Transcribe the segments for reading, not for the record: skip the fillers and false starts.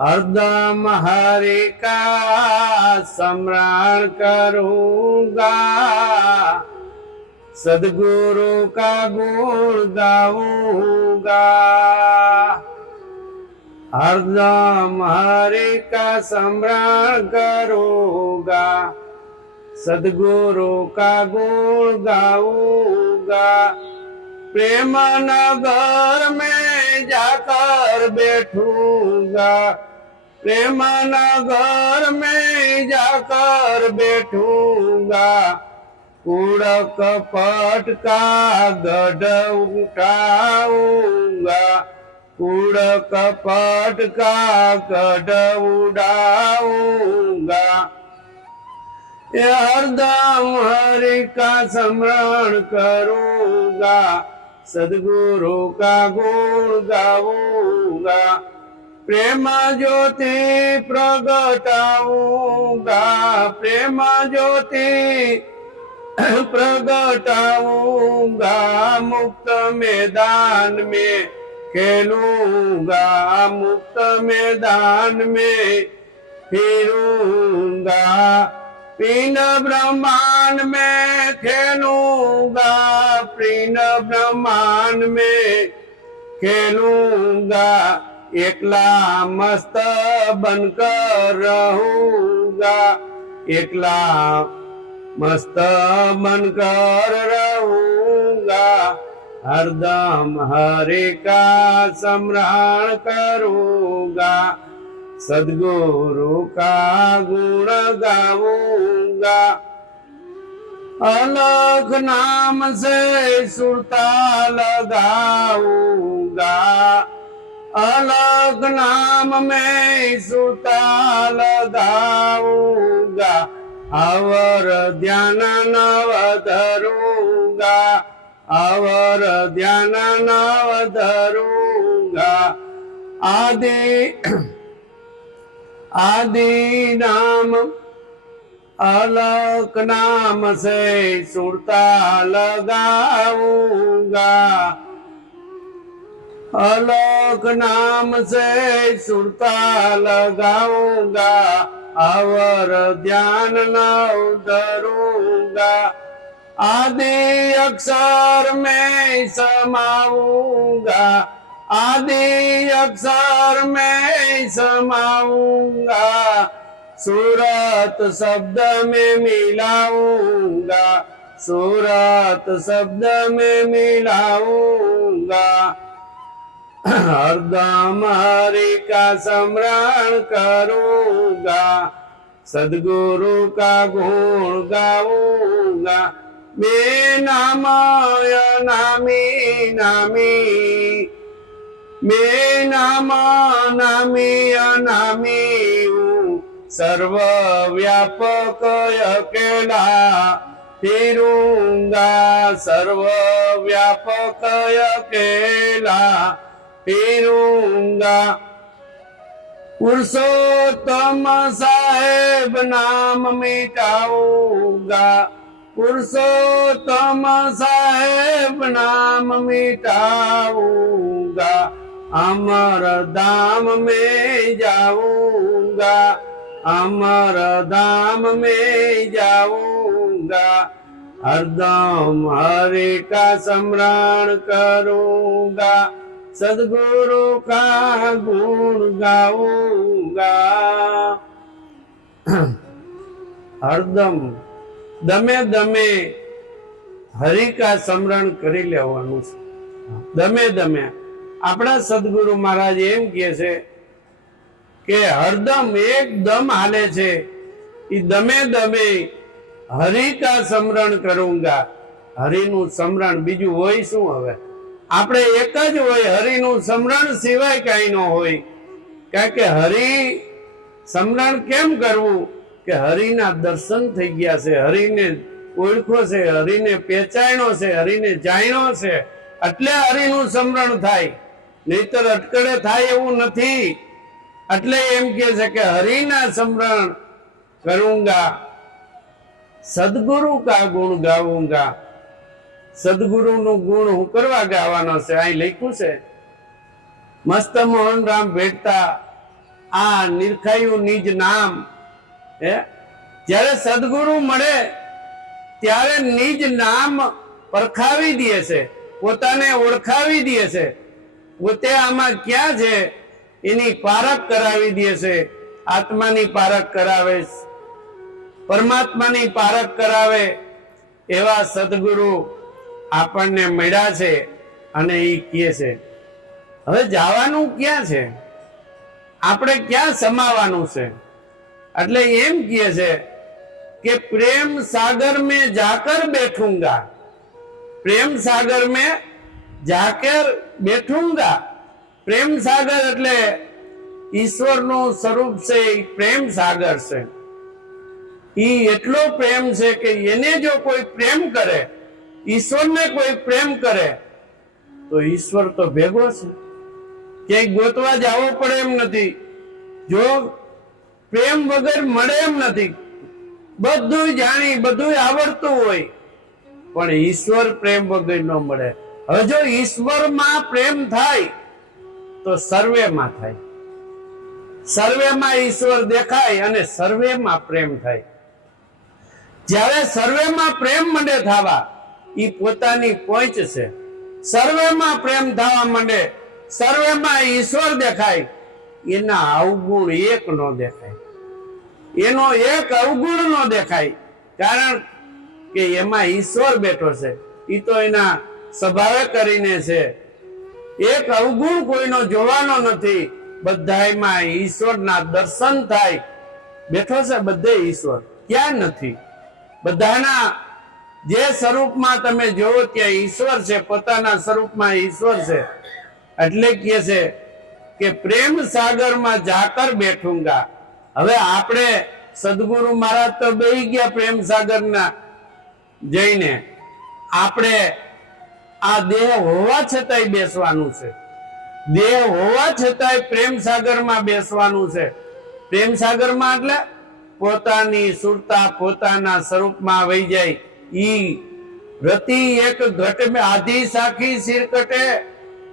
हरदम हरि का स्मरण करूंगा, सदगुरु का गुण गाऊंगा। हरदम हरि का स्मरण करूंगा, सदगुरु का गुण गाऊंगा। प्रेम नगर में जाकर बैठूंगा, प्रेम नगर में जाकर बैठूंगा। कूड़ कपट का गढ़ उठाऊंगा, कूड़ कपट का गढ़ उड़ाऊंगा। हरदम हरि का स्मरण करूंगा, सदगुरु का गुण गाऊंगा। प्रेम ज्योति प्रगटाऊंगा, प्रेम ज्योति प्रगटाऊंगा। मुक्त मैदान में खेलूंगा, मुक्त मैदान में फिरूंगा। पिंड ब्रह्मांड में खेलूंगा, पिंड ब्रह्मांड में खेलूंगा। एकला मस्त बनकर रहूंगा, एकला मस्त बनकर रहूंगा। हरदम हरि का स्मरण करूंगा, सदगुरु का गुण गाऊंगा। अलग नाम से सुरता लगाऊंगा, अलग नाम में सुरता लगाऊंगा। और ध्यान नव धरूंगा, और ध्यान नव धरूंगा। आदि नाम अलग नाम से सुरता लगाऊंगा, अलग नाम से सुरता लगाऊंगा। और ध्यान न धरूंगा। आदि अक्षर में समाऊंगा, आदि अक्षर में समाऊंगा। सूरत शब्द में मिलाऊंगा, सूरत शब्द में मिलाऊंगा। हरदम हरि का स्मरण करूंगा, सदगुरु का गुण गाऊंगा। मैं नामय नामी नामी, मैं नाम नामी अनामी हूँ। सर्व व्यापक अकेला फिरूंगा, सर्व व्यापक अकेला फिरूंगा। पुरुषोत्तम साहेब नाम मिटाऊंगा, पुरुषोत्तम साहेब नाम मिटाऊंगा। अमर धाम में जाऊंगा, अमर धाम में जाऊंगा। हरदम हरि का स्मरण करूंगा, सदगुरु का गुण गाऊंगा। हरदम दमे दमे हरि का स्मरण करी लेवानुं छे। दमे दमे आपણા સદગુરુ મહારાજ એમ કહે છે કે હરદમ એકદમ હાલે છે, એ દમે દમે હરિ કા સ્મરણ કरूंगा। હરિનું સ્મરણ બીજું હોય શું? હવે આપણે એક જ હોય, હરિનું સ્મરણ સિવાય કાંઈ ન હોય। કારણ કે હરિ સ્મરણ કેમ કરવું કે હરિના દર્શન થઈ ગયા છે, હરિને ઓળખો છે, હરિને પહેચાણ્યો છે, હરિને જાણ્યો છે, એટલે હરિનું સ્મરણ થાય, નહીતર અટકળે થાય એવું નથી। એટલે એમ કહે છે કે હરિના સ્મરણ કरूंगा, સદગુરુ કા ગુણ ગાऊंगा। સદગુરુ નું ગુણ હું કરવા ગાવાનો છે? અહીં લખ્યું છે, મસ્ત મોહન રામ ભેટતા આ નિરખાયું નિજ નામ, હે જ્યારે સદગુરુ મળે ત્યારે નિજ નામ પરખાવી દે છે, પોતાને ઓળખાવી દે છે, પોતે આમાં ક્યાં છે એની પારખ કરાવી દે છે, આત્માની પારખ કરાવે, પરમાત્માની પારખ કરાવે એવા સદગુરુ આપણને મળ્યા છે અને એ કહે છે હવે જવાનું ક્યાં છે, આપણે ક્યાં સમાવાનું છે, એટલે એમ કહે છે કે પ્રેમ સાગર में जाकर बैठूंगा, प्रेम सागर में जाकर बैठूंगा। प्रेम सागर એટલે ઈશ્વરનું સ્વરૂપ છે, પ્રેમ સાગર છે, ઈ એટલો પ્રેમ છે કે એને જો કોઈ પ્રેમ કરે, ઈશ્વરને કોઈ પ્રેમ કરે તો ઈશ્વર તો ભેગો છે, ક્યાંય ગોતવા જવો પડે એમ નથી, જો પ્રેમ વગર મળે એમ નથી, બધું જાણી બધું આવડતું હોય પણ ઈશ્વર પ્રેમ વગર ન મળે। હવે જો ઈશ્વરમાં પ્રેમ થાય તો સર્વેમાં થાય, સર્વેમાં ઈશ્વર દેખાય અને સર્વેમાં પ્રેમ થાય। જ્યારે સર્વેમાં પ્રેમ માંડે થવા, ઈ પોતાની પહોંચ છે, સર્વેમાં પ્રેમ થવા માંડે, સર્વેમાં ઈશ્વર દેખાય, એના અવગુણ એક નો દેખાય, એનો એક અવગુણ નો દેખાય, કારણ કે એમાં ઈશ્વર બેઠો છે, ઈ તો એના સ્વભાવે કરીને છે, એક અવગુણ કોઈનો જોવાનો નથી, બધાયમાં ઈશ્વરના દર્શન થાય, બેઠો છે બધે ઈશ્વર, ક્યાં નથી, બધાના જે સ્વરૂપમાં તમે જોવો ત્યાં ઈશ્વર છે, પોતાના સ્વરૂપમાં ઈશ્વર છે, એટલે કહે છે કે પ્રેમ સાગરમાં જાકર બેઠુંગા। હવે આપણે સદગુરુ મહારાજ તો બેહી ગયા પ્રેમ સાગરના જઈને, આપણે આ દેહ હોવા છતાંય બેસવાનું છે, દેહ હોવા છતાંય પ્રેમ સાગરમાં બેસવાનું છે। પ્રેમ સાગરમાં એટલે પોતાની સુરતા પોતાના સ્વરૂપમાં વહી જાય, ઈ રતિ એક ઘટ में आधी साखी सिर कटे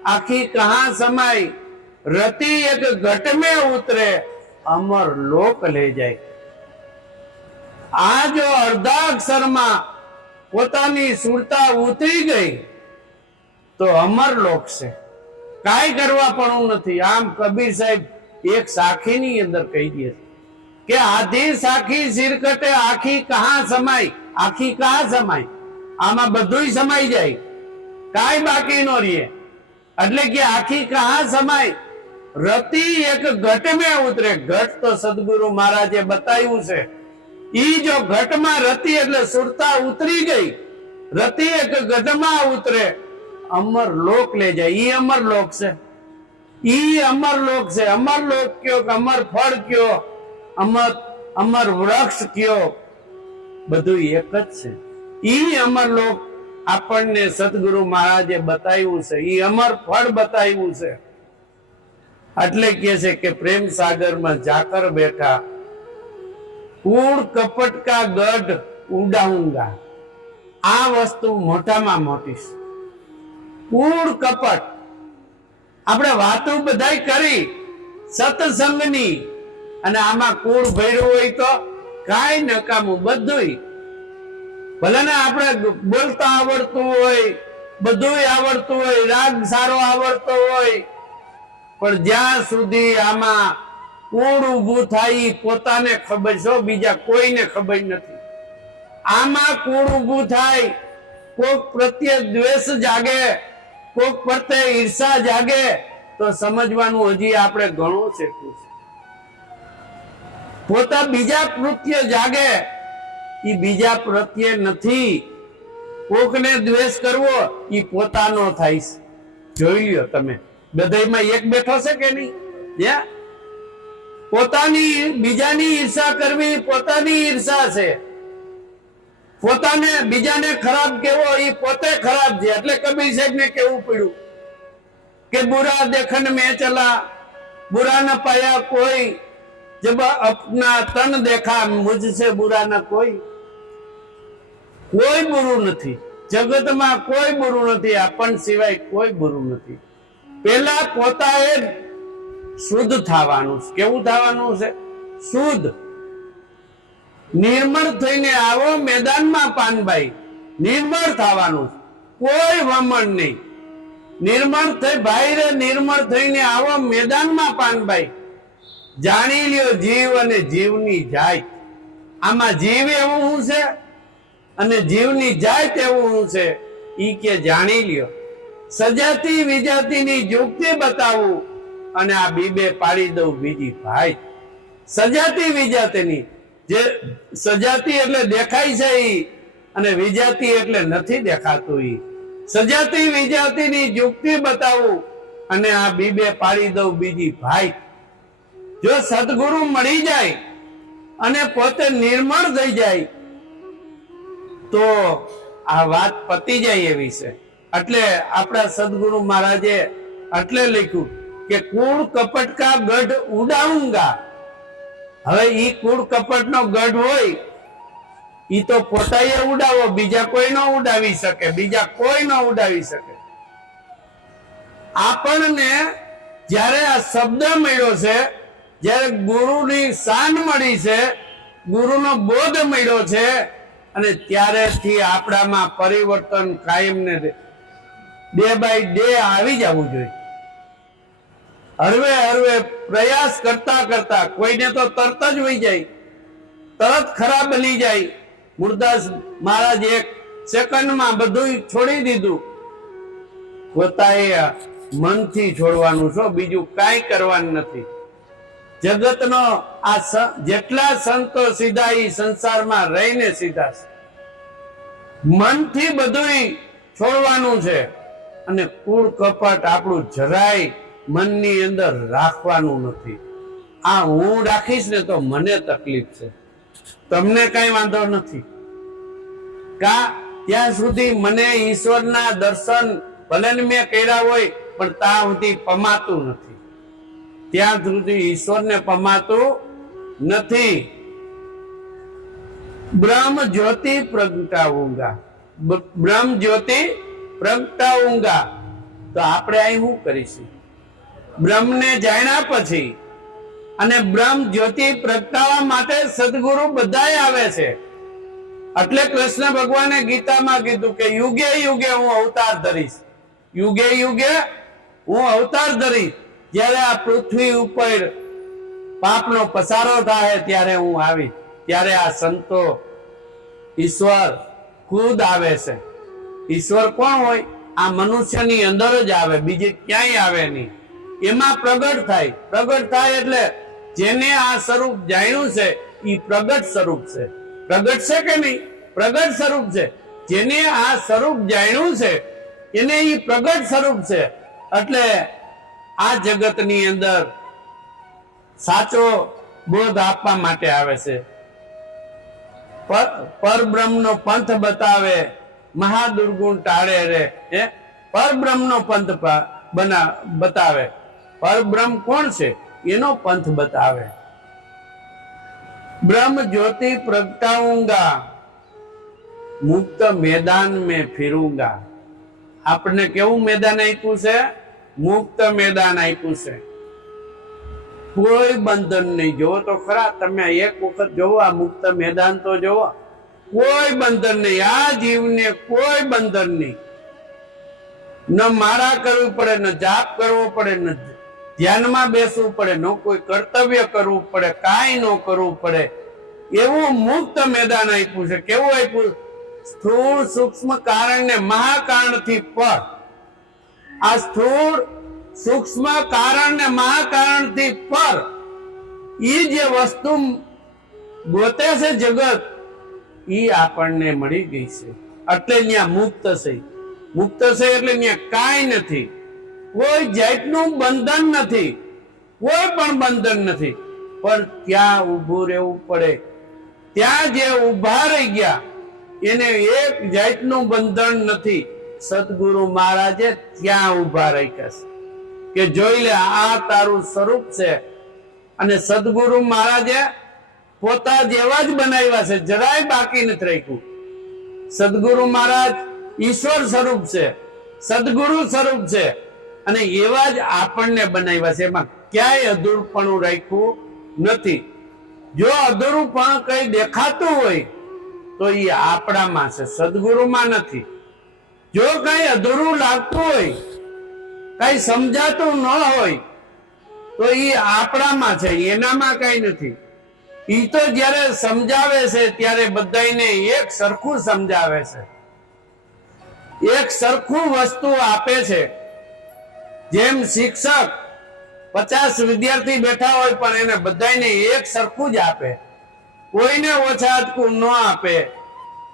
आखी कहां समाई, रति एक घट में उतरे अमर लोक ले जाए। आ जो अर्धा अक्षर में पोतानी सुरता उतरी गई तो अमर लोक से काई करवा पड़ू नहीं। आम कबीर साहेब एक साखी नी अंदर कही दिए कि आधी साखी सिर कटे आखी कहां समाई, आखी कहां समाई, आमा बधुं समाई जाए, काई बाकी नो रहे, એટલે કે આખી કહાં સમાય, રતિ એક ઘટ में ઉતરે। ઘટ તો સદગુરુ મહારાજે બતાવ્યું છે, ઈ જો ઘટમાં રતિ એટલે સુરતા ઉતરી ગઈ, રતિ એક ઘટમાં ઉતરે અમર લોક ले जाए। ઈ અમર લોક છે, ઈ અમર લોક છે। અમર લોક કયો, અમર ફળ કયો, અમર અમર વૃક્ષ કયો, બધું એક જ છે। ઈ અમર લોક આપણને સદગુરુ મહારાજે બતાવ્યું છે, ઈ અમર ફળ બતાવ્યું છે। એટલે કહે છે કે પ્રેમ સાગરમાં જાકર બેઠા કૂડ કપટ કા ગઢ ઉડાઉંગા। આ વસ્તુ મોટામાં મોટી છે, કૂડ કપટ। આપણે વાતો બધાય કરી સત્સંગની, અને આમાં કૂડ ભર્યું હોય તો કાંઈ નકામું બધુંય, ભલે ને આપણે બોલતા આવડતું હોય, બધું આવડતું હોય, રાગ સારો આવડતો હોય, પણ જ્યાં સુધી આમાં કૂડ ઊભું થાય પોતાને ખબર છે, બીજા કોઈને ખબર નથી। આમાં કૂડ ઊભું થાય, કોક પ્રત્યે દ્વેષ જાગે, કોક પ્રત્યે ઈર્ષા જાગે, તો સમજવાનું હજી આપણે ઘણું શીખવું છે। પોતા બીજા પ્રત્યે જાગે, ઈ બીજા પ્રત્યે નથી। કોકને દ્વેષ કરવો ઈ પોતાનો થાય છે, જોઈ લ્યો તમે, બધાયમાં એક બેઠો છે કે નહીં? પોતાની બીજાની ઈર્ષા કરવી પોતાની ઈર્ષા છે, પોતાને બીજાને ખરાબ કહેવો ઈ પોતે ખરાબ છે। એટલે કબીર સાહેબ ને કેવું પડ્યું કે बुरा देखन में चला बुरा न पाया कोई, जब अपना तन देखा मुझसे बुरा न कोई। कोई बुरु नहीं जगत में, कोई बुरु नहीं, अपन सिवाय कोई बुरु नहीं। पहला पोताए શુદ્ધ થવાનું. કેવું થવાનું છે? શુદ્ધ. નિર્મળ થઈને આવો મેદાનમાં પાનભાઈ, નિર્મળ થવાનું, કોઈ વમણ નહીં. નિર્મળ થઈ ભાઈ રે, નિર્મળ થઈને આવો મેદાનમાં પાનભાઈ, જાણી લ્યો જીવ અને જીવની જાત. આમાં જીવ એવું શું છે અને જીવની જાત એવું શું છે? ઈ કે જાણી લ્યો. સજાતી વિજાતીની યુક્તિ બતાવું અને આ બીબે પાડી દઉં બીજી ભાઈ. સજાતી વિજાતીની, જે સજાતી એટલે દેખાય છે ઈ, અને વિજાતી એટલે નથી દેખાતું ઈ. સજાતી વિજાતીની યુક્તિ બતાવું અને આ બીબે પાડી દઉં બીજી ભાઈ. જો સદગુરુ મળી જાય અને પોતે નિર્મળ થઈ જાય તો આ વાત પતી જાય એવી છે. એટલે આપણા સદગુરુ મહારાજે એટલે લખ્યું કે કૂળ કપટ કા ગઢ ઉડાઉંગા. હવે ઈ કૂળ કપટ નો ગઢ હોય ઈ તો પોતાએ ઉડાવો, બીજા કોઈ ન ઉડાવી શકે, બીજા કોઈ ન ઉડાવી શકે. આપણને જ્યારે આ શબ્દ મળ્યો છે, જ્યારે ગુરુની શાન મળી છે, ગુરુનો બોધ મળ્યો છે, અને ત્યારેથી આપણામાં પરિવર્તન કાયમ ને ડે બાય ડે આવી જવું જોઈએ. હરવે હરવે પ્રયાસ કરતા કરતા કોઈને તો તરત જ વહી જાય, તરત ખરાબ બની જાય. મુરદાસ મહારાજ એક સેકન્ડમાં બધું છોડી દીધું. પોતાએ મનથી છોડવાનું છો, બીજું કાંઈ કરવાનું નથી. જગતનો આ જેટલા સંતો સીધા ઈ સંસારમાં રહીને સીધા છે. મનથી બધું છોડવાનું છે અને કૂળ કપટ આપણું જરાય મનની અંદર રાખવાનું નથી. આ હું રાખીશ ને તો મને તકલીફ છે, તમને કઈ વાંધો નથી. કા ત્યાં સુધી મને ઈશ્વરના દર્શન ભલે મેં કર્યા હોય પણ ત્યાં સુધી પમાતું નથી, ત્યાં સુધી ઈશ્વરને પમાતું નથી. બ્રહ્મ જ્યોતિ પ્રગટાવુંગા, બ્રહ્મ જ્યોતિ પ્રગટાવુંગા. તો આપણે અહીં શું કરીશું? બ્રહ્મને જાણ્યા પછી અને બ્રહ્મ જ્યોતિ પ્રગટાવવા માટે સદગુરુ બધાય આવે છે. એટલે કૃષ્ણ ભગવાને ગીતામાં કીધું કે યુગે યુગે હું અવતાર ધરીશ, યુગે યુગે હું અવતાર ધરીશ. જ્યારે આ પૃથ્વી ઉપર પાપનો પસારો થાય ત્યારે હું આવીશ. ત્યારે આ સંતો, ઈશ્વર ખુદ આવે છે. ઈશ્વર કોણ હોય? આ મનુષ્યની અંદર જ આવે, બીજે ક્યાંય આવે નહીં. એમાં પ્રગટ થાય. પ્રગટ થાય એટલે જેને આ સ્વરૂપ જાણ્યું છે એ પ્રગટ સ્વરૂપ છે. પ્રગટ છે કે નહીં? પ્રગટ સ્વરૂપ છે. જેને આ સ્વરૂપ જાણ્યું છે એને એ પ્રગટ સ્વરૂપ છે. એટલે આ જગતની અંદર સાચો બોધ આપવા માટે આવે છે. પરબ્રહ્મનો પંથ બતાવે, મહાદુર્ગુણ ટાળે રે. પરબ્રહ્મનો પંથ બતાવે. પરબ્રહ્મ કોણ છે એનો પંથ બતાવે. બ્રહ્મ જ્યોતિ પ્રગટાऊंगा, મુક્ત મેદાન में फिरूंगा. આપણને કેવું મેદાન આપ્યું છે? મુક્ત મેદાન આપ્યું છે. કોઈ બંધન નહીં. જોવો તો ખરા તમે, એક વખત જોવો આ મુક્ત મેદાન તો જોવો. કોઈ બંધન નહીં. આ જીવને કોઈ બંધન નહીં. ન માળા કરવી પડે, ન જાપ કરવો પડે, ન ધ્યાનમાં બેસવું પડે, ન કોઈ કર્તવ્ય કરવું પડે, કાંઈ ન કરવું પડે. એવું મુક્ત મેદાન આપ્યું છે. કેવું આપ્યું? સ્થૂળ સૂક્ષ્મ કારણ ને મહાકારણ થી પર. આ સ્થૂળ સૂક્ષ્મ કારણ ને મહાકારણ થી પર ઈ જે વસ્તુ ગોતે છે જગત, ઈ આપણને મળી ગઈ છે. એટલે ત્યાં મુક્ત છે. મુક્ત છે એટલે ત્યાં કાંઈ નથી, કોઈ જાતનું બંધન નથી, કોઈ પણ બંધન નથી. પણ ત્યાં ઊભું રહેવું પડે. ત્યાં જે ઊભા રહી ગયા એને એક જાતનું બંધન નથી. સદગુરુ મહારાજે ત્યાં ઊભા રાખ્યા છે કે જોઈ લે આ તારું સ્વરૂપ છે. અને સદગુરુ મહારાજે પોતા જેવા જ બનાવ્યા છે, જરાય બાકી નથી રાખ્યું. સદગુરુ મહારાજ ઈશ્વર સ્વરૂપ છે, સદગુરુ સ્વરૂપ છે, અને એવા જ આપણને બનાવ્યા છે. એમાં ક્યાંય અધૂરપણું રાખ્યું નથી. જો અધૂરુંપણ કઈ દેખાતું હોય તો એ આપણામાં છે, સદગુરુમાં નથી. જો કઈ અધૂરું લાગતું હોય, કઈ સમજાતું ન હોય તો એ આપણામાં છે, એનામાં કઈ નથી. ઈ તો જ્યારે સમજાવે છે ત્યારે બધાને એક સરખું સમજાવે છે, એક સરખું વસ્તુ આપે છે. જેમ શિક્ષક 50 વિદ્યાર્થી બેઠા હોય પણ એને બધાને એક સરખું જ આપે, કોઈને ઓછા હટકું ન આપે.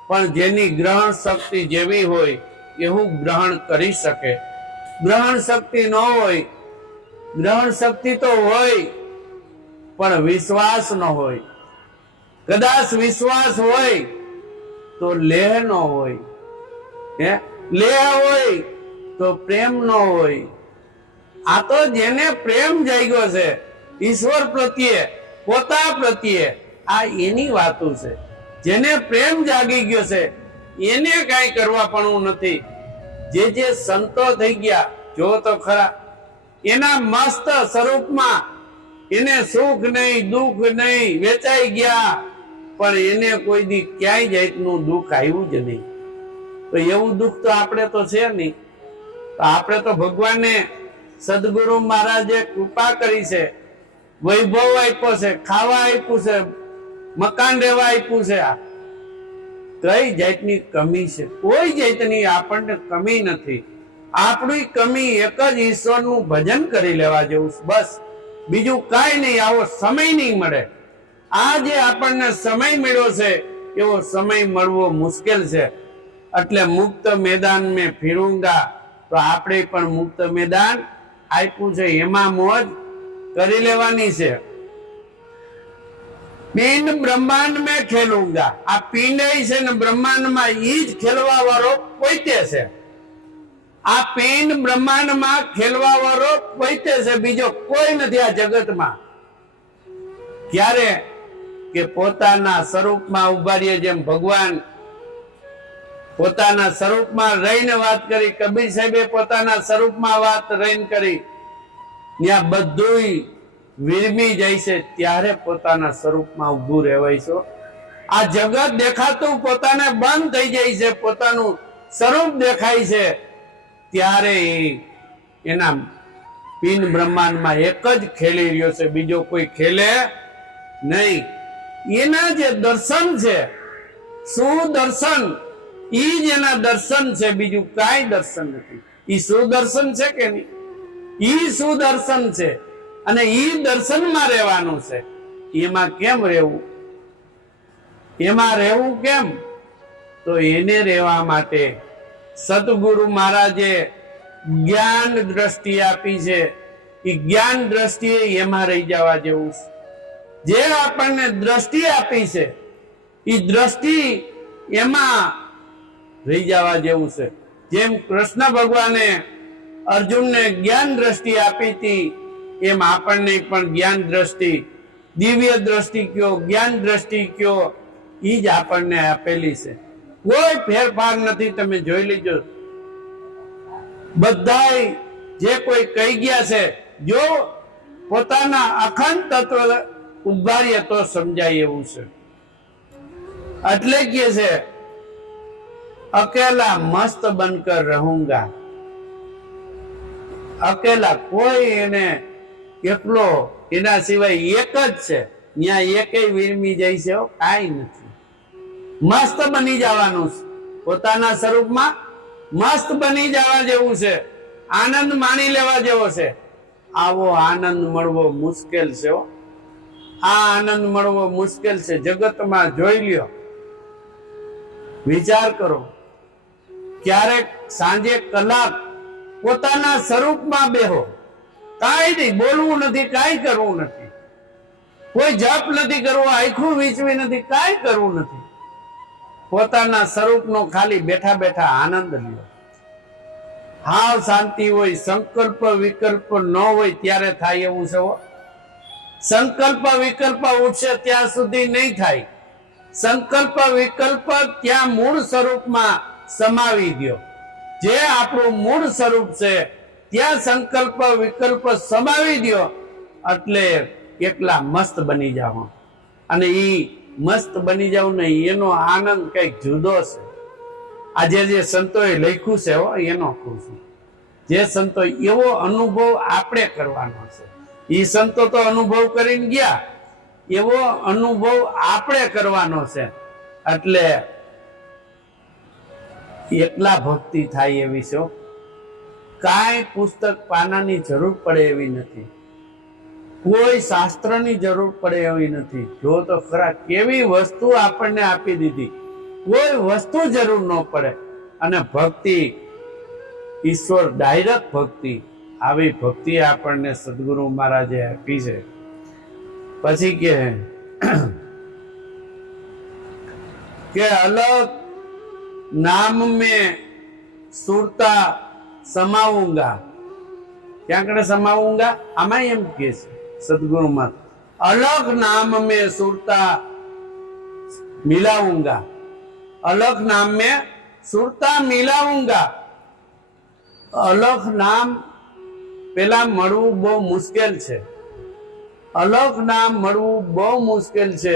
પણ જેની ગ્રહણ શક્તિ જેવી હોય એવું ગ્રહણ કરી શકે. ગ્રહણ શક્તિ ન હોય, ગ્રહણ શક્તિ તો હોય પણ વિશ્વાસ ન હોય. કદાચ વિશ્વાસ હોય તો લેહ ન હોય, લેહ હોય તો પ્રેમ ન હોય. આ તો જેને પ્રેમ જાગ્યો છે ઈશ્વર પ્રત્યે, પોતા પ્રત્યે, આ એની વાતો છે. જેને પ્રેમ જાગી ગયો છે એને કઈ કરવા પણ નથી. જે સંતો થઈ ગયા જો તો ખરા, એના મસ્ત સ્વરૂપમાં એને સુખ નહીં, દુઃખ નહીં, વેચાઈ ગયા, પણ એને કોઈ દી ક્યાંય જાતનું દુઃખ આવ્યું જ નહીં. તો એવું દુઃખ તો આપણે તો છે નહીં. તો આપણે તો ભગવાને, સદગુરુ મહારાજે કૃપા કરી છે, વૈભવ આપ્યો છે, ખાવા આપ્યું છે, મકાન રહેવા આપ્યું છે. કઈ જાતની કમી છે? કોઈ જાતની આપણને કમી નથી. આપણી કમી એક જ ઈશ્વરનું ભજન કરી લેવા જેવું, બસ બીજું કાંઈ નહીં. આવો સમય નહીં મળે. આ જે આપણને સમય મળ્યો છે એવો સમય મળવો મુશ્કેલ છે. એટલે મુક્ત મેદાન મેં ફિરુંગા, તો આપણે પણ મુક્ત મેદાન આપ્યું છે, એમાં મોજ કરી લેવાની છે. પિંડ બ્રહ્માંડ મેં ખેલુંગા, આ પિંડ છે ને બ્રહ્માંડમાં ઈ જ ખેલવા વાળો પોતે છે. આ પિંડ બ્રહ્માંડમાં ખેલવા વાળો પોતે છે, બીજો કોઈ નથી આ જગતમાં. ક્યારે કે પોતાના સ્વરૂપમાં ઉભા રહીએ. જેમ ભગવાન પોતાના સ્વરૂપમાં રહીને વાત કરી, કબીર સાહેબે પોતાના સ્વરૂપમાં વાત રહીને કરી. ત્યાં બધું વિરમી જાય છે ત્યારે પોતાના સ્વરૂપમાં ઉભું રહેવાય છો. આ જગત દેખાતું પોતાને બંધ થઈ જાય છે, પોતાનું સ્વરૂપ દેખાય છે ત્યારે એના પિંડ બ્રહ્માંડમાં એક જ ખેલી રહ્યો છે, બીજો કોઈ ખેલે નહીં. એના જે દર્શન છે, સુદર્શન, ઈ જ એના દર્શન છે, બીજું કાંઈ દર્શન નથી. ઈ સુદર્શન છે કે નહીં? ઈ સુદર્શન છે અને ઈ દર્શનમાં રહેવાનું છે. એમાં કેમ રહેવું? એમાં રહેવું કેમ? તો એને રહેવા માટે સદગુરુ મહારાજે જ્ઞાન દ્રષ્ટિ આપી છે. એ જ્ઞાન દ્રષ્ટિએ એમાં રહી જવા જેવું છે. જે આપણને દ્રષ્ટિ આપી છે એ દ્રષ્ટિ એમાં રહી જવા જેવું છે. જેમ કૃષ્ણ ભગવાને અર્જુનને જ્ઞાન દ્રષ્ટિ આપી હતી, એમ આપણને પણ જ્ઞાન દ્રષ્ટિ, દિવ્ય દ્રષ્ટિ કયો, જ્ઞાન દ્રષ્ટિ કયો, એ જ આપણને આપેલી છે. કોઈ ફેરફાર નથી. તમે જોઈ લીજો, બધા જે કોઈ કહી ગયા છે, જો પોતાના અખંડ તત્વ ઉભારીએ તો સમજાય એવું છે. એટલે કે છે અકેલા મસ્ત બનકર રહુંગા. અકેલા કોઈ એને એકલો, એના સિવાય એક જ છે. ત્યાં એકેય વિરમી જાય છે, કાંઈ નથી. મસ્ત બની જવાનું છે, પોતાના સ્વરૂપમાં મસ્ત બની જવા જેવું છે, આનંદ માણી લેવા જેવો છે. આવો આનંદ મળવો મુશ્કેલ છે. આ આનંદ મળવો મુશ્કેલ છે. જગતમાં જોઈ લ્યો, વિચાર કરો. ક્યારેક સાંજે કલાક પોતાના સ્વરૂપમાં બેહો, કાંઈ નહીં, બોલવું નથી, કાંઈ કરવું નથી, કોઈ જપ નથી કરવો, આખું વીંચવી નથી, કાંઈ કરવું નથી. પોતાના સ્વરૂપનો ખાલી બેઠા બેઠા આનંદ લ્યો. હાવ શાંતિ હોય. સંકલ્પ વિકલ્પ ન હોય ત્યારે થાય એવું છે. સંકલ્પ વિકલ્પ ઉઠશે ત્યાં સુધી નહીં થાય. સંકલ્પ વિકલ્પ ત્યાં મૂળ સ્વરૂપમાં સમાવી દો. જે આપણું મૂળ સ્વરૂપ છે ત્યાં સંકલ્પ વિકલ્પ સમાવી દો એટલે એકલા મસ્ત બની જાવ, અને ઈ મસ્ત બની જાવ ને એનો આનંદ કઈક જુદો છે. આજે જે સંતોએ લખ્યું છે એનો કહું છું, જે સંતો એવો અનુભવ આપણે કરવાનો છે. ઈ સંતો તો અનુભવ કરીને ગયા, એવો અનુભવ આપણે કરવાનો છે. એટલે એકલા ભક્તિ થાય એવી છે. કાંઈ પુસ્તક પાનાની જરૂર પડે એવી નથી, કોઈ શાસ્ત્રની જરૂર પડે એવી નથી. જો તો ખરા કેવી વસ્તુ આપણને આપી દીધી, કોઈ વસ્તુ જરૂર ન પડે. અને ભક્તિ ઈશ્વર ડાયરેક્ટ ભક્તિ, આવી ભક્તિ આપણને સદગુરુ મહારાજે આપી છે. પછી કે અલગ નામ में सुरता समाऊंगा. ક્યાં કડે સમાऊंगा? આમાં એમ કે છે સદગુરુ માં, અલગ નામ में सुरता मिलाऊंगा. અલગ નામ में सुरता मिलाऊंगा. અલગ નામ પેલા મળવું બહુ મુશ્કેલ છે. અલગ નામ મળવું બહુ મુશ્કેલ છે.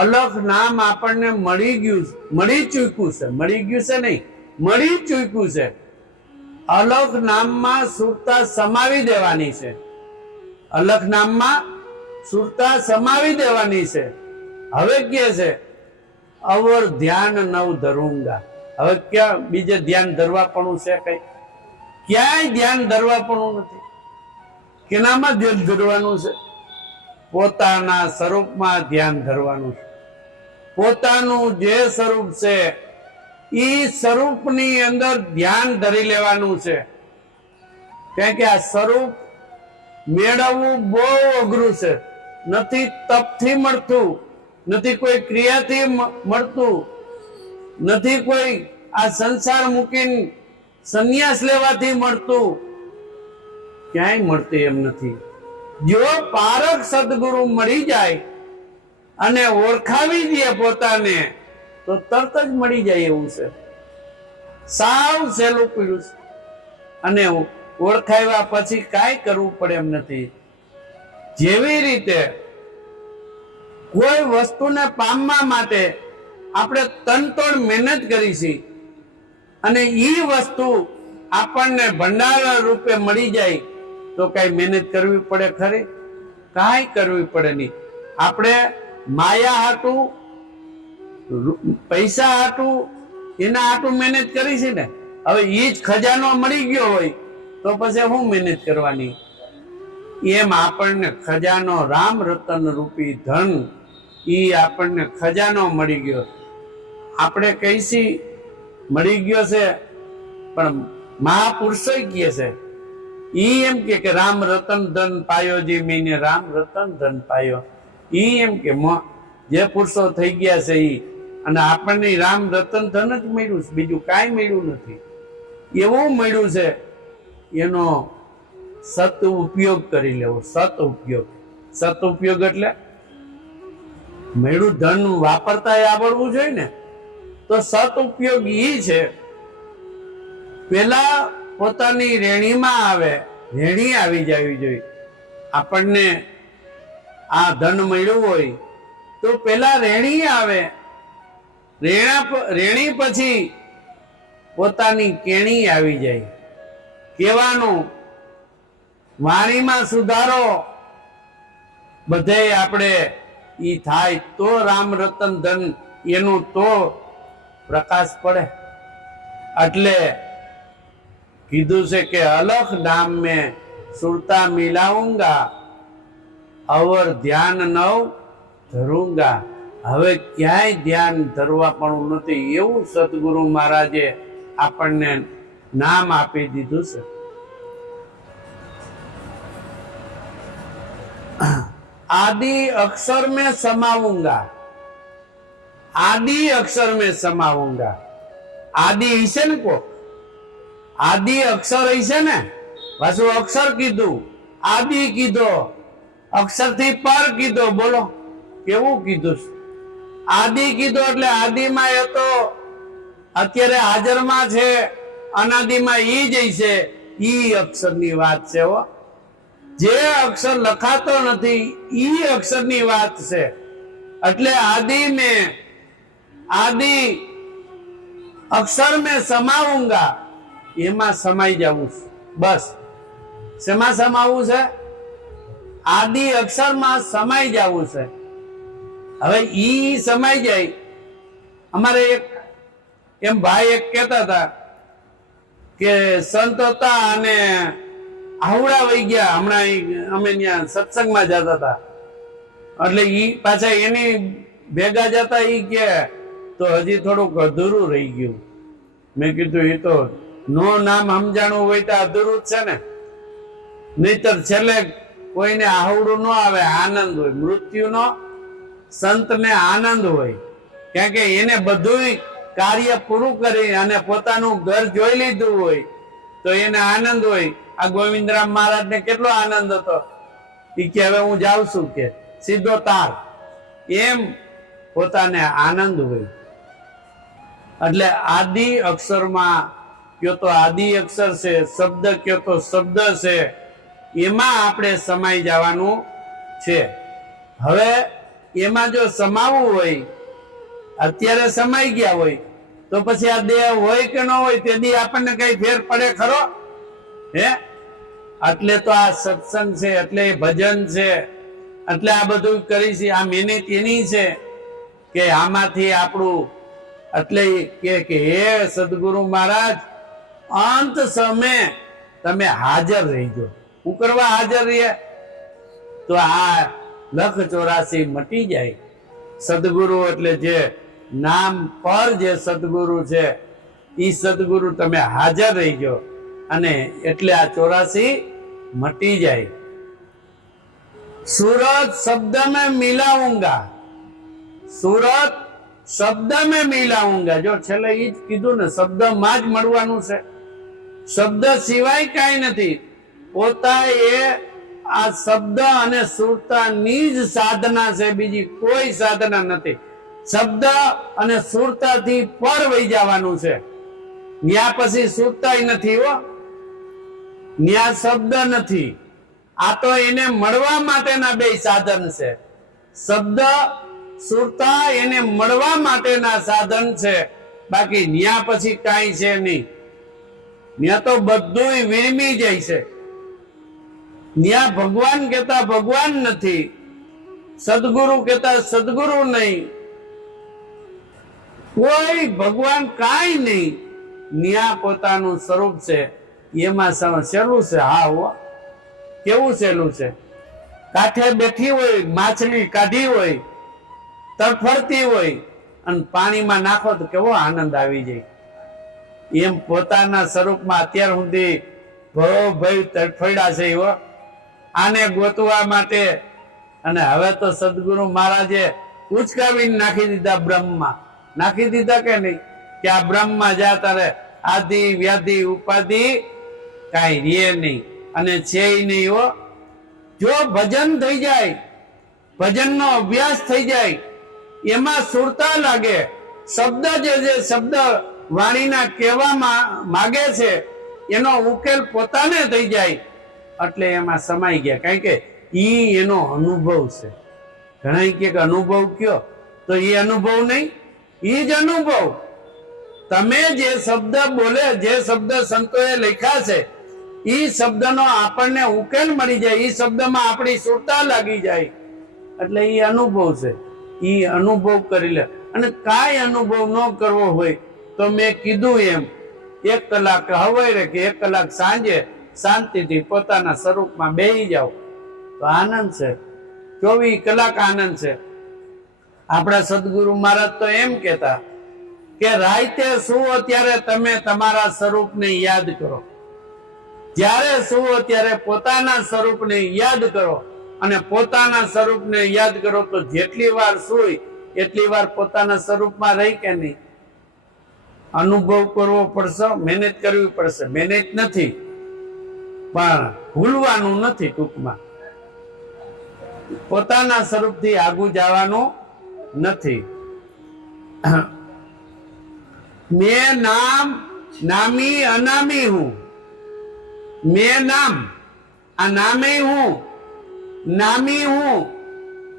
અલગ નામ આપણને મળી ચૂક્યું છે. મળી ગયું છે નહીં, મળી ચૂક્યું છે. અલગ નામમાં સુરતા સમાવી દેવાની છે. અલગ નામમાં સુરતા સમાવી દેવાની છે. હવે કે છે અવર ધ્યાન નવ ધરુંગા. હવે ક્યાં બીજે ધ્યાન ધરવા પણ છે? કઈ ક્યાંય ધ્યાન ધરવા પણ નથી. કેનામાં ધ્યાન ધરવાનું છે? પોતાના સ્વરૂપમાં ધ્યાન ધરવાનું છે. પોતાનું જે સ્વરૂપ છે ઈ સ્વરૂપની અંદર ધ્યાન ધરી લેવાનું છે. કારણ કે આ સ્વરૂપ મેળવવું બહુ અઘરું છે. નથી તપથી મળતું, નથી કોઈ ક્રિયાથી મળતું, નથી કોઈ આ સંસાર મૂકીને સંન્યાસ લેવાથી મળતું, ક્યાંય મળતું એમ નથી. જો પારક સદગુરુ મળી જાય અને ઓળખાવી દે પોતાને, તો તરત જ મળી જાય એવું છે. સાવ સહેલું પીડ્યું છે. અને ઓળખાવ્યા પછી કાંઈ કરવું પડે એમ નથી. જેવી રીતે કોઈ વસ્તુને પામવા માટે આપણે તનતોડ મહેનત કરી છે, અને ઈ વસ્તુ આપણને ભંડારા રૂપે મળી જાય, તો કઈ મહેનત કરવી પડે ખરી? કાંઈ કરવી પડે નહીં. આપણે માયા હાટું, પૈસા હાટું, એના હાટું મહેનત કરી છે ને. હવે ઈ જ ખજાનો મળી ગયો હોય તો પછી હું મહેનત કરવાની? એમ આપણને ખજાનો રામ રતન રૂપી ધન, ઈ આપણને ખજાનો મળી ગયો. આપણે કઈસી મળી ગયો છે, પણ મહાપુરુષો કહે છે, ઈ એમ કે રામ રતન ધન પાયો જી મેને રામ રતન ધન પાયો. ઈ એમ કે જે પુરુષો થઈ ગયા છે ઈ, અને આપણને રામ રતન ધન જ મળ્યું છે, બીજું કાંઈ મળ્યું નથી. એવું મળ્યું છે, એનો સત ઉપયોગ કરી લેવો. સત ઉપયોગ, સત ઉપયોગ એટલે મળ્યું ધન વાપરતા આવડવું જોઈએ ને. તો સત ઉપયોગ ઈ છે, પેલા પોતાની રેણીમાં આવે, રેણી આવી જવી જોઈએ. આપણને આ ધન મળ્યું હોય તો પેલા રેણી આવે, રેણી પછી પોતાની કેણી આવી જાય. કહેવાનું વાણીમાં સુધારો બધે આપણે ઈ થાય તો રામ રતન ધન એનું તો પ્રકાશ પડે. એટલે કીધું છે કે અલખ નામ में सुरता मिलाऊंगा, अवर ध्यान नव धरूंगा. હવે ક્યાંય ધ્યાન ધરવા પણ નથી. એવું સદગુરુ મહારાજે આપણને નામ આપી દીધું છે. आदि अक्षर में समाऊंगा. आदि अक्षर में समाऊंगा. आदि હશે ને કો? આદિ અક્ષર હશે ને? પાછું અક્ષર કીધું, આદિ કીધો, અક્ષર થી પર કીધો. બોલો કેવું કીધું? આદિ કીધો એટલે આદિમાં એ તો અત્યારે હાજરમાં છે, અનાદિમાં ઈ જ છે. ઈ અક્ષરની વાત છે હો. જે અક્ષર લખાતો નથી ઈ અક્ષરની વાત છે. એટલે આદિ અક્ષર में समाऊंगा, એમાં સમાઈ જવું છે. બસ શેમાં સમાવું છે? આદિ અક્ષરમાં સમાઈ જવું છે. હવે ઈ સમાઈ જાય. અમારે એમ ભાઈ એક કહેતા હતા કે સંત હતા અને આવડા વહી ગયા. હમણાં અમે ત્યાં સત્સંગમાં જતા હતા, એટલે ઈ પાછા એની ભેગા જતા ઈ કે તો હજી થોડુંક અધૂરું રહી ગયું. મેં કીધું એ તો નો નામ સમજાણું હોય તો અધૂરું જ છે ને. નહીતર છેલ્લે કોઈને આવડું ન આવે, આનંદ હોય. મૃત્યુનો સંતને આનંદ હોય, કારણ કે એને બધું કાર્ય પૂરું કરી અને પોતાનું ઘર જોઈ લીધું હોય તો એને આનંદ હોય. આ ગોવિંદરામ મહારાજ ને કેટલો આનંદ હતો. એ કે હવે હું જાઉં છું, કે સીધો તાર. એમ પોતાને આનંદ હોય. એટલે આદિ અક્ષરમાં કયો તો આદિ અક્ષર છે, શબ્દ કયો તો શબ્દ છે, એમાં આપણે સમાઈ જવાનું છે. હવે એમાં જો સમાવું હોય, અત્યારે સમાઈ ગયા હોય તો પછી આ દેહ હોય કે ન હોય તેથી આપણને કઈ ફેર પડે ખરો? હે? એટલે તો આ સત્સંગ છે, એટલે ભજન છે, એટલે આ બધું કરી છે. આ મહેનત એની છે કે આમાંથી આપણું એટલે કે હે સદગુરુ મહારાજ અંત સમય તમે હાજર રહીજો. હું કરવા હાજર રહીએ તો આ 184 મટી જાય. સદગુરુ એટલે જે નામ પર જે સદગુરુ છે ઈ સદગુરુ તમે હાજર રહીજો અને એટલે આ 84 મટી જાય. सूरत शब्द में मिलाऊंगा, सूरत शब्द में मिलाऊंगा. जो छेल्ले ઈ જ કીધું ને, શબ્દમાં જ મળવાનું છે. શબ્દ સિવાય કાંઈ નથી. પોતા એ આ શબ્દ અને સુરતાની જ સાધના છે, બીજી કોઈ સાધના નથી. શબ્દ અને સુરતાથી પર વહી જવાનું છે. ન્યા પછી સુરતાય નથી હો, ન્યા શબ્દ નથી. આ તો એને મળવા માટેના બે સાધન છે. શબ્દ સુરતા એને મળવા માટેના સાધન છે, બાકી ન્યા પછી કાંઈ છે નહીં. ન્યા તો બધું વીણમી જાય છે. ન્યા ભગવાન કહેતા ભગવાન નથી, સદગુરુ કહેતા સદગુરુ નહીં, કોઈ ભગવાન કાંઈ નહીં. ન્યા પોતાનું સ્વરૂપ છે. એમાં સહેલું છે. હા હો, કેવું સહેલું છે. કાંઠે બેઠી હોય, માછલી કાઢી હોય, તડફડતી હોય અને પાણીમાં નાખો તો કેવો આનંદ આવી જાય. એમ પોતાના સ્વરૂપમાં અત્યાર સુધી ભય તડફડ્યા છે એવો. આને ગોતવા માટે અને હવે તો સદગુરુ મહારાજે ઉચકાવીને નાખી દીધા બ્રહ્મમાં. નાખી દીધા કે નહીં? કે આ બ્રહ્મમાં જા તારે આદિ વ્યાધિ ઉપાધિ કાંઈ રે નહીં અને છે નહીં હો. જો ભજન થઈ જાય, ભજનનો અભ્યાસ થઈ જાય, એમાં સુરતા લાગે. શબ્દ જે શબ્દ વાણીના કહેવામાં માગે છે એનો ઉકેલ પોતાને થઈ જાય એટલે એમાં સમાઈ ગયા. કારણ કે ઈ એનો અનુભવ છે. ઘણા કે અનુભવ કયો, તો એ અનુભવ નહીં, ઈ જ અનુભવ. તમે જે શબ્દ બોલે, જે શબ્દ સંતોએ લખ્યા છે, ઈ શબ્દનો આપણને ઉકેલ મળી જાય, ઈ શબ્દમાં આપણી સુરતા લાગી જાય એટલે ઈ અનુભવ છે. ઈ અનુભવ કરી લે. અને કાંઈ અનુભવ ન કરવો હોય તો મેં કીધું એમ 1 કલાક હવારે કે 1 કલાક સાંજે શાંતિથી પોતાના સ્વરૂપમાં બેસી જાઓ તો આનંદ છે. 24 કલાક આનંદ છે. આપણા સદગુરુ મહારાજ તો એમ કહેતા કે રાતે સુવો ત્યારે તમે તમારા સ્વરૂપને યાદ કરો. જ્યારે સુવો ત્યારે પોતાના સ્વરૂપને યાદ કરો અને પોતાના સ્વરૂપને યાદ કરો તો જેટલી વાર સુઈ એટલી વાર પોતાના સ્વરૂપમાં રહી કે નહીં. અનુભવ કરવો પડશે, મહેનત કરવી પડશે. મહેનત નથી પણ ભૂલવાનું નથી. ટૂંકમાં પોતાના સ્વરૂપથી આગળ જવાનું નથી. मैं नाम नामी अनामी हूं. मैं नाम આ નામે હું, નામી હું,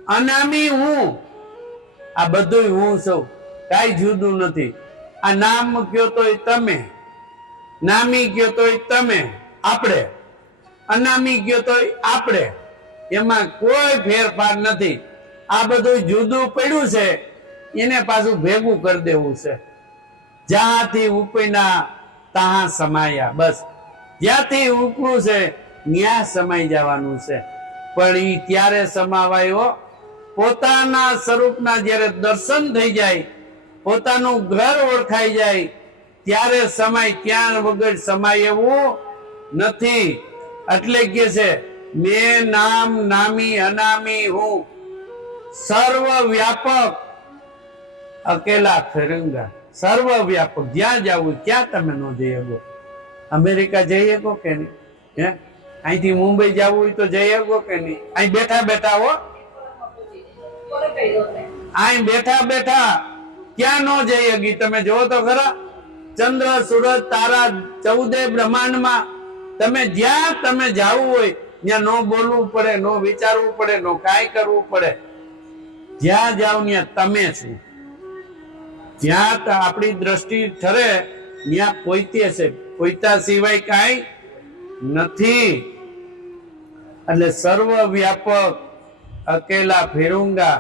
અનામી હું, આ બધું હું છું, કાંઈ જુદું નથી. આ નામ કયો તોય તમે, નામી કયો તોય તમે, આપણે, અનામી કયો તોય આપણે, એમાં કોઈ ફેરફાર નથી. આ બધું જુદું પડ્યું છે, એને પાછું ભેગું કરી દેવું છે. જ્યાંથી ઉપરના ત્યાં સમાયા, બસ જ્યાંથી ઉપરું છે ત્યાં સમાઈ જવાનું છે. પણ ઈ ત્યારે સમાવાયો પોતાના સ્વરૂપના જ્યારે દર્શન થઈ જાય, પોતાનું ઘર ઓળખાઈ જાય ત્યારે સમાય, ત્યાં વગર સમાય એવું નથી. એટલે કે છે મેં નામ નામી અનામી હું, સર્વ વ્યાપક અકેલા ફિરંગા. સર્વ વ્યાપક, જ્યાં જવું ત્યાં તમે ન જઈ શકો. અમેરિકા જઈ શકો કે નહીં? હે, અહીંથી મુંબઈ જવું હોય તો જઈ શકો કે નહીં? અહીં બેઠા બેઠા હો, અહીં બેઠા બેઠા ક્યાં ન જઈ શકી? તમે જોવો તો ખરા, ચંદ્ર સૂરજ તારા 14 બ્રહ્માંડમાં તમે જ્યાં તમે જવું હોય ત્યાં ન બોલવું પડે, ન વિચારવું પડે, ન કાંઈ કરવું પડે. જ્યાં જાવ ત્યાં તમે છો. જ્યાં આપણી દ્રષ્ટિ ઠરે ત્યાં પોતે છે, પોતા સિવાય કાંઈ નથી. એટલે સર્વ વ્યાપક અકેલા ફિરુંગા,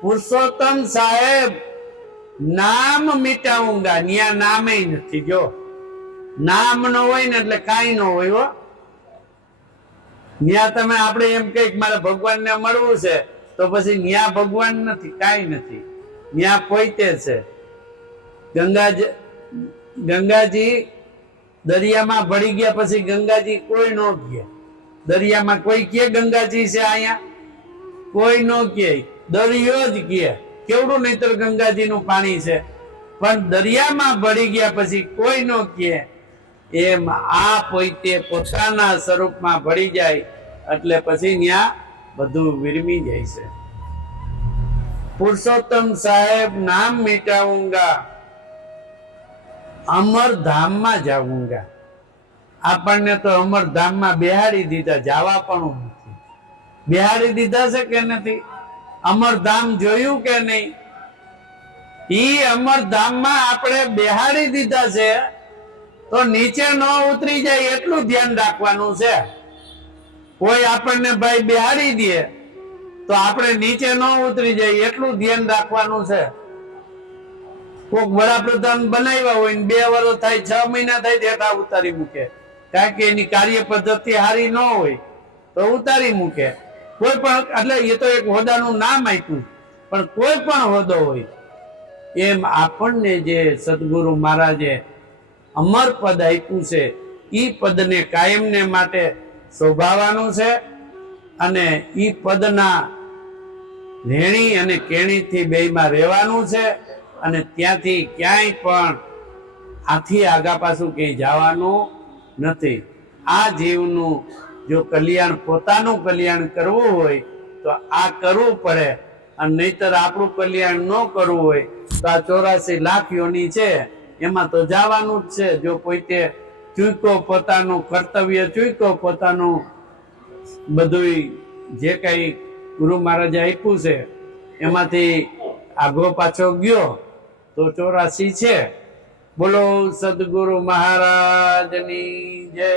પુરુષોત્તમ સાહેબ નામ મિટાઉંગા. ન્યા નામે નથી. જો નામ ન હોય ને એટલે કાંઈ ન હોય હો. ન્યા તમે આપણે એમ કહીએ મારે ભગવાનને મળવું છે તો પછી ન્યા ભગવાન નથી, કાંઈ નથી. ન્યા પોતે છે. ગંગાજી દરિયામાં ભળી ગયા પછી ગંગાજી કોઈ નો કહે. દરિયામાં કોઈ કે ગંગાજી છે અહીંયા? કોઈ નો કહે, દરિયો જ કહે. કેવડું નહીતર ગંગાજી નું પાણી છે. પણ દરિયામાં ભળી ગયા પછી કોઈ નો કહે. એમ આ પોતે પોતાના સ્વરૂપમાં ભળી જાય એટલે પછી ત્યાં બધું વિરમી જાય છે. પુરુષોત્તમ સાહેબ નામ મિટાઉંગા, અમરધામમાં જાઉંગા. આપણને તો અમરધામમાં બેહાડી દીધા, જવા પણ નથી. બેહાડી દીધા છે કે નથી? અમરધામ જોયું કે નહીં? ઈ અમરધામમાં આપણે બેહાડી દીધા છે તો નીચે ન ઉતરી જાય એટલું ધ્યાન રાખવાનું છે. કોઈ આપણને ભાઈ બેહાડી દે તો આપણે નીચે ન ઉતરી જાય એટલું ધ્યાન રાખવાનું છે. કોઈક વડાપ્રધાન બનાવ્યા હોય ને 2 વર્ષ થાય, 6 મહિના થાય હેઠા ઉતારી મૂકે, કારણ કે એની કાર્ય પદ્ધતિ સારી ન હોય તો ઉતારી મૂકે. કોઈ પણ, એટલે એ તો એક હોદ્દાનું નામ આપ્યું, પણ કોઈ પણ હોદ્દો હોય એમ આપણને જે સદગુરુ મહારાજે અમર પદ આપ્યું છે ઈ પદને કાયમને માટે શોભાવાનું છે. અને ઈ પદના રેણી અને કેણીથી બેયમાં રહેવાનું છે. અને ત્યાંથી ક્યાંય પણ આથી આગા પાછું ક્યાંય જવાનું નથી. આ જીવનું જો કલ્યાણ, પોતાનું કલ્યાણ કરવું હોય તો આ કરવું પડે. અને નહીતર આપણું કલ્યાણ ન કરવું હોય તો આ 84 લાખ યોની છે એમાં તો જવાનું જ છે. જો પોતે ચૂકો, પોતાનું કર્તવ્ય ચૂકો, પોતાનું બધું જે કઈ ગુરુ મહારાજે આપ્યું છે એમાંથી આગો પાછો ગયો તો 84 છે. બોલો સદગુરુ મહારાજની જય.